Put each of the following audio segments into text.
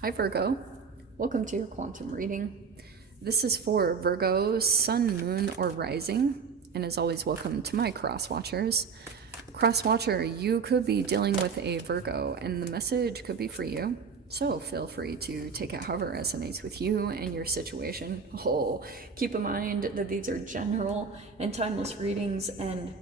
Hi Virgo, welcome to your quantum reading. This is for Virgo, Sun, Moon, or Rising, and as always, welcome to my cross watchers. Cross watcher, you could be dealing with a Virgo, and the message could be for you. So feel free to take it however resonates with you and your situation. Keep in mind that these are general and timeless readings, and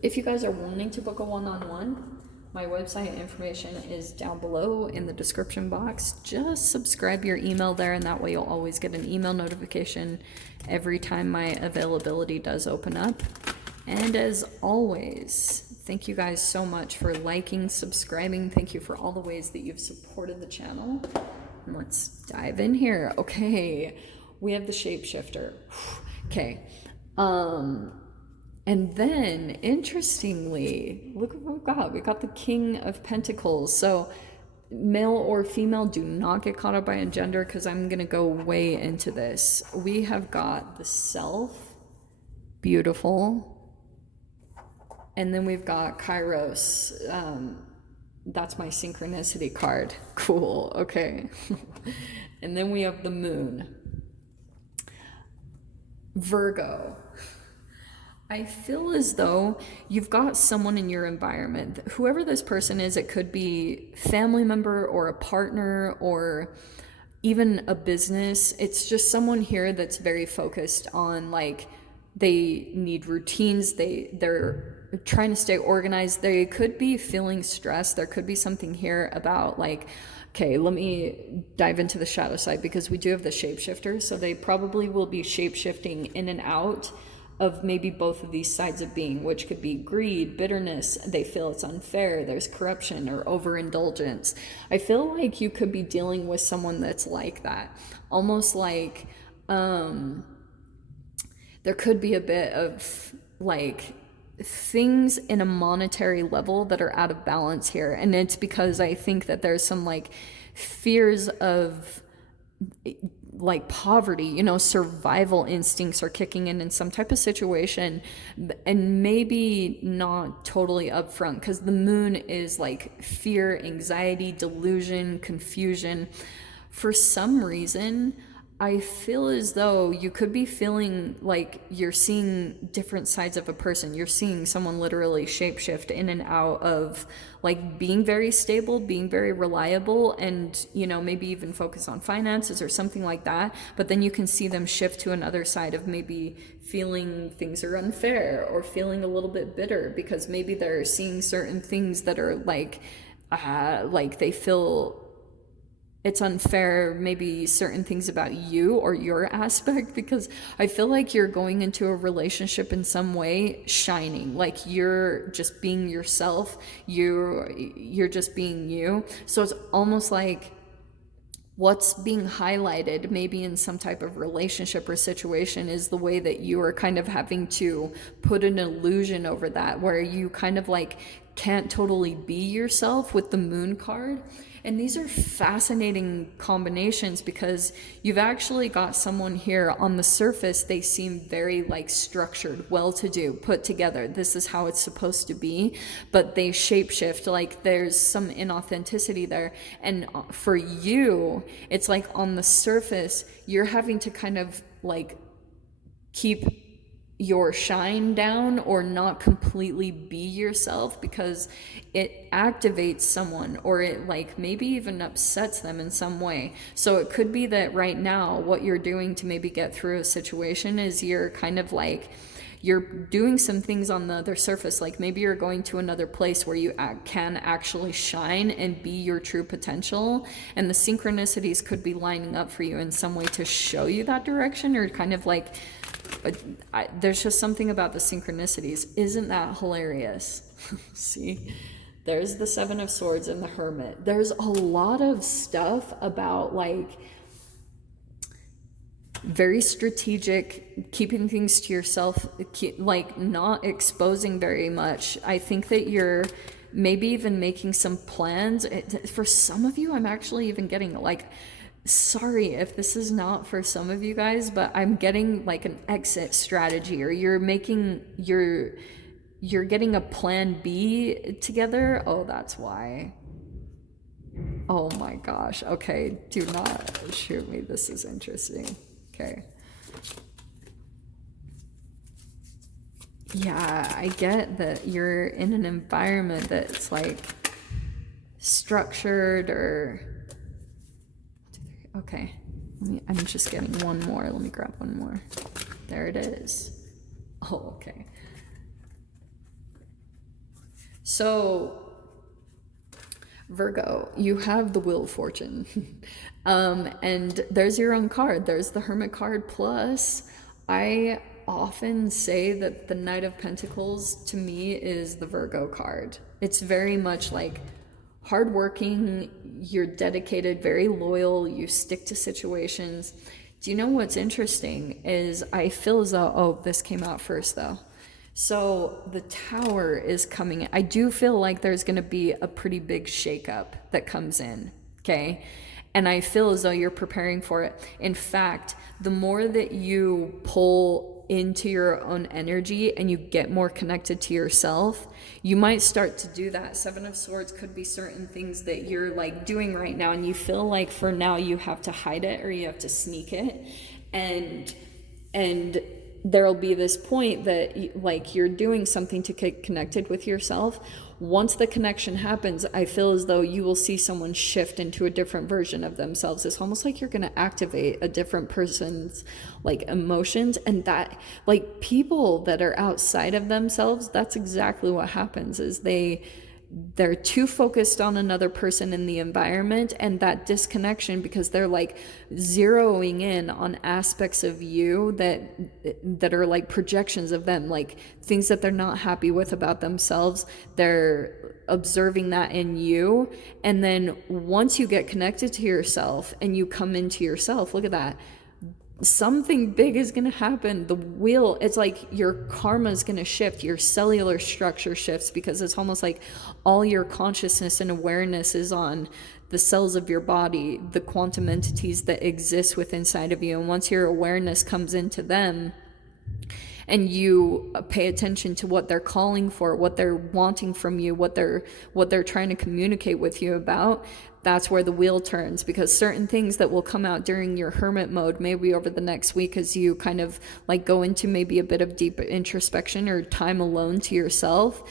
if you guys are wanting to book a one-on-one, my website information is down below in the description box. Just subscribe your email there, and that way you'll always get an email notification every time my availability does open up. And as always, thank you guys so much for liking, subscribing. Thank you for all the ways that you've supported the channel. And let's dive in here. Okay, we have the shapeshifter. Okay. And then, interestingly, look what we've got. We got the King of Pentacles. So, male or female, do not get caught up by a gender because I'm going to go way into this. We have got the Self, beautiful. And then we've got Kairos. That's my synchronicity card. Cool. Okay. And then we have the Moon. Virgo. I feel as though you've got someone in your environment, whoever this person is. It could be family member or a partner or even a business. It's just someone here that's very focused on, like, they need routines. They're trying to stay organized. They could be feeling stressed. There could be something here about, like, okay, let me dive into the shadow side because we do have the shapeshifter. So they probably will be shape-shifting in and out of maybe both of these sides of being, which could be greed, bitterness. They feel it's unfair. There's corruption or overindulgence. I feel like you could be dealing with someone that's like that. Almost like there could be a bit of, like, things in a monetary level that are out of balance here. And it's because I think that there's some, like, fears of, like, poverty, survival instincts are kicking in some type of situation, and maybe not totally upfront because the Moon is like fear, anxiety, delusion, confusion. For some reason, I feel as though you could be feeling like you're seeing different sides of a person. You're seeing someone literally shapeshift in and out of, like, being very stable, being very reliable, and, maybe even focus on finances or something like that. But then you can see them shift to another side of maybe feeling things are unfair or feeling a little bit bitter because maybe they're seeing certain things that are like they feel it's unfair, maybe certain things about you or your aspect, because I feel like you're going into a relationship in some way shining, like you're just being yourself, you're just being you. So it's almost like what's being highlighted maybe in some type of relationship or situation is the way that you are kind of having to put an illusion over that, where you kind of like can't totally be yourself with the Moon card. And these are fascinating combinations because you've actually got someone here on the surface. They seem very, like, structured, well-to-do, put together. This is how it's supposed to be, but they shapeshift. Like, there's some inauthenticity there. And for you, it's like on the surface, you're having to kind of, like, keep your shine down or not completely be yourself because it activates someone, or it, like, maybe even upsets them in some way. So it could be that right now what you're doing to maybe get through a situation is you're kind of like, you're doing some things on the other surface, like maybe you're going to another place where you can actually shine and be your true potential, and the synchronicities could be lining up for you in some way to show you that direction, or kind of like, there's just something about the synchronicities. Isn't that hilarious? See, there's the Seven of Swords and the Hermit. There's a lot of stuff about, like, very strategic, keeping things to yourself, like not exposing very much. I think that you're maybe even making some plans. For some of you, I'm actually even getting, like, sorry if this is not for some of you guys, but I'm getting like an exit strategy, or you're getting a plan B together. Oh, that's why. Oh my gosh. Okay, do not shoot me. This is interesting. Okay. Yeah, I get that you're in an environment that's like structured or... Okay. I'm just getting one more. Let me grab one more. There it is. Oh, okay. So, Virgo, you have the Wheel of Fortune. And there's your own card. There's the Hermit card plus. I often say that the Knight of Pentacles to me is the Virgo card. It's very much like hardworking, you're dedicated, very loyal, you stick to situations. Do you know what's interesting is I feel as though, oh, this came out first though. So the Tower is coming in. I do feel like there's going to be a pretty big shakeup that comes in, okay? And I feel as though you're preparing for it. In fact, the more that you pull into your own energy and you get more connected to yourself, you might start to do that. Seven of Swords could be certain things that you're like doing right now and you feel like for now you have to hide it or you have to sneak it. And there'll be this point that like you're doing something to get connected with yourself. Once the connection happens, I feel as though you will see someone shift into a different version of themselves. It's almost like you're going to activate a different person's like emotions, and that like people that are outside of themselves, that's exactly what happens is they're too focused on another person in the environment and that disconnection because they're like zeroing in on aspects of you that are like projections of them, like things that they're not happy with about themselves. They're observing that in you. And then once you get connected to yourself and you come into yourself, look at that. Something big is going to happen. The wheel, it's like your karma is going to shift, your cellular structure shifts because it's almost like all your consciousness and awareness is on the cells of your body, the quantum entities that exist within inside of you. And once your awareness comes into them and you pay attention to what they're calling for, what they're wanting from you, what they're trying to communicate with you about, that's where the wheel turns, because certain things that will come out during your hermit mode, maybe over the next week as you kind of like go into maybe a bit of deep introspection or time alone to yourself,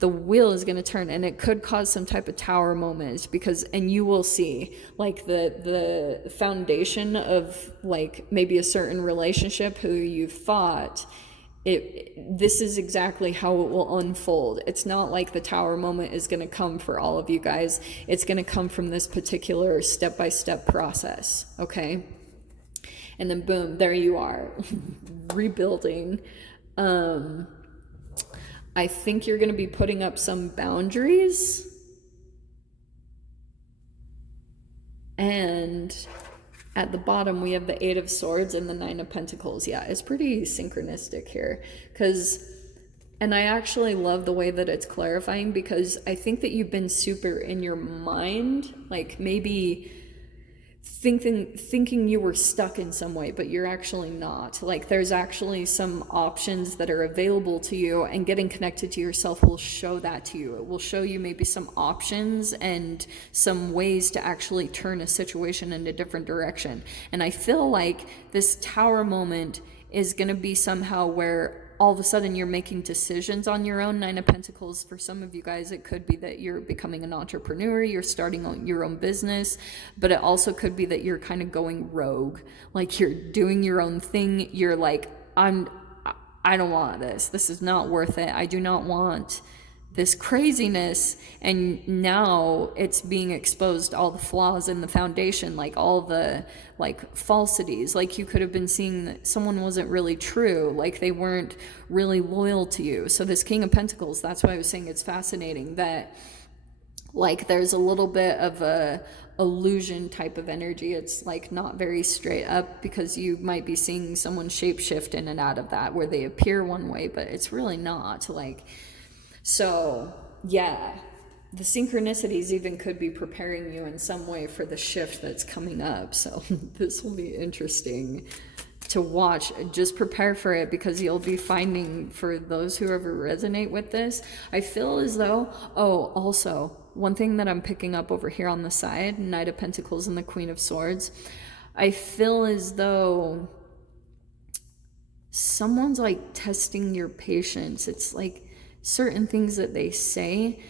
the wheel is going to turn and it could cause some type of tower moment because, and you will see like the foundation of like maybe a certain relationship who you thought this is exactly how it will unfold. It's not like the tower moment is going to come for all of you guys. It's going to come from this particular step-by-step process, okay? And then boom, there you are, rebuilding. I think you're going to be putting up some boundaries. And at the bottom, we have the Eight of Swords and the Nine of Pentacles. Yeah, it's pretty synchronistic here. And I actually love the way that it's clarifying because I think that you've been super in your mind, like maybe thinking you were stuck in some way, but you're actually not. Like there's actually some options that are available to you, and getting connected to yourself will show that to you. It will show you maybe some options and some ways to actually turn a situation in a different direction. And I feel like this tower moment is going to be somehow where all of a sudden you're making decisions on your own. Nine of Pentacles, for some of you guys, it could be that you're becoming an entrepreneur, you're starting your own business, but it also could be that you're kind of going rogue. Like you're doing your own thing. You're like, I don't want this. This is not worth it. I do not want this craziness. And now it's being exposed, all the flaws in the foundation, like all the like falsities. Like you could have been seeing that someone wasn't really true, like they weren't really loyal to you. So this King of Pentacles, that's why I was saying it's fascinating that like there's a little bit of a illusion type of energy. It's like not very straight up because you might be seeing someone shapeshift in and out of that where they appear one way, but it's really not. Like, so yeah, the synchronicities even could be preparing you in some way for the shift that's coming up. So this will be interesting to watch. Just prepare for it because you'll be finding, for those who ever resonate with this, I feel as though, oh, also one thing that I'm picking up over here on the side, Knight of Pentacles and the Queen of Swords, I feel as though someone's like testing your patience. It's like certain things that they say.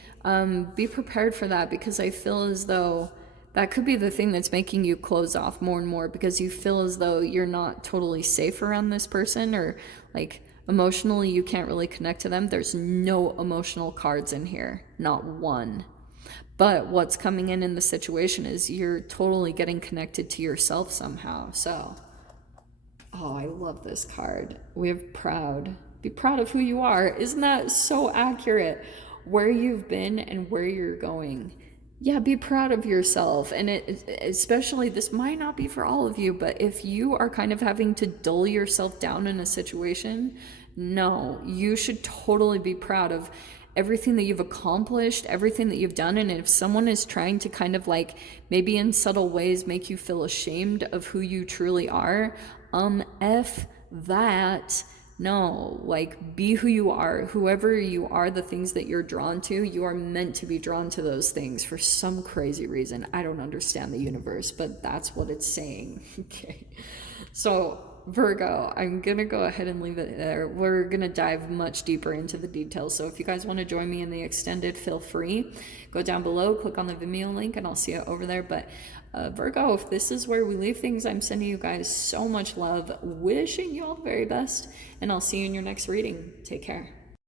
Be prepared for that, because I feel as though that could be the thing that's making you close off more and more, because you feel as though you're not totally safe around this person, or like emotionally you can't really connect to them. There's no emotional cards in here, not one. But what's coming in the situation is you're totally getting connected to yourself somehow. So, oh, I love this card. We have proud. Be proud of who you are. Isn't that so accurate? Where you've been and where you're going. Yeah, be proud of yourself. And especially, this might not be for all of you, but if you are kind of having to dull yourself down in a situation, no, you should totally be proud of everything that you've accomplished, everything that you've done. And if someone is trying to kind of like maybe in subtle ways make you feel ashamed of who you truly are, F that. No, like, be who you are. Whoever you are, the things that you're drawn to, you are meant to be drawn to those things for some crazy reason. I don't understand the universe, but that's what it's saying. Okay. So, Virgo, I'm going to go ahead and leave it there. We're going to dive much deeper into the details. So if you guys want to join me in the extended, feel free. Go down below, click on the Vimeo link, and I'll see you over there. But Virgo, if this is where we leave things, I'm sending you guys so much love, wishing you all the very best, and I'll see you in your next reading. Take care.